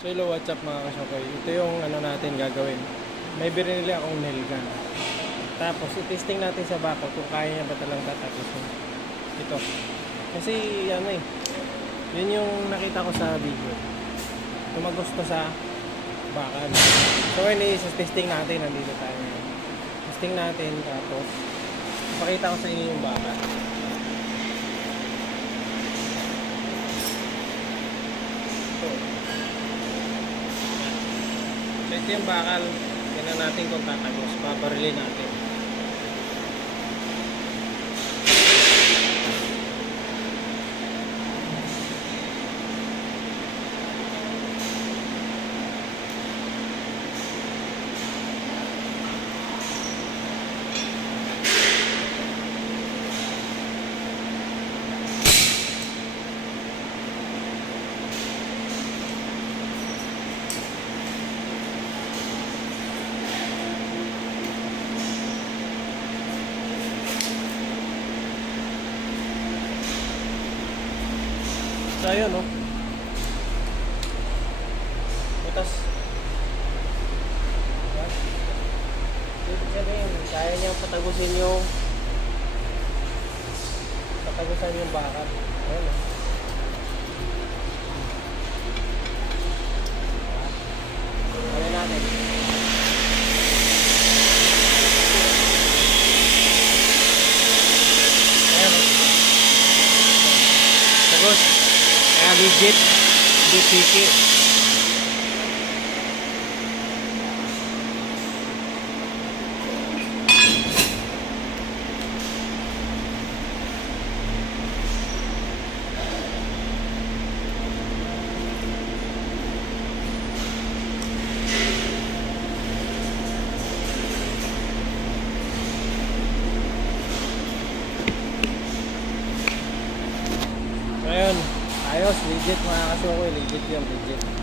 So hello, what's up mga kasyokoy? Ito yung ano natin gagawin. May binili akong nail gun. Tapos i-testing natin sa bako kung kaya niya ba talagang tatapusin. Ito. Kasi ano yun yung nakita ko sa video. Tumagusto sa bakal. So ngayon i-testing natin. Nandito tayo ngayon. Testing natin tapos pakita ko sa inyo yung bakal. So ito yung bakal. Tignan natin kung tatagos. Paparilin natin. So ayun butas. Ibig sabihin, kaya niyang patagusin yung bakal. Ayun Ayun natin. Ayun Tagos. Kaya legit, hindi piki. Ayun. Ayos, legit mga kasyokoy, legit yun, legit.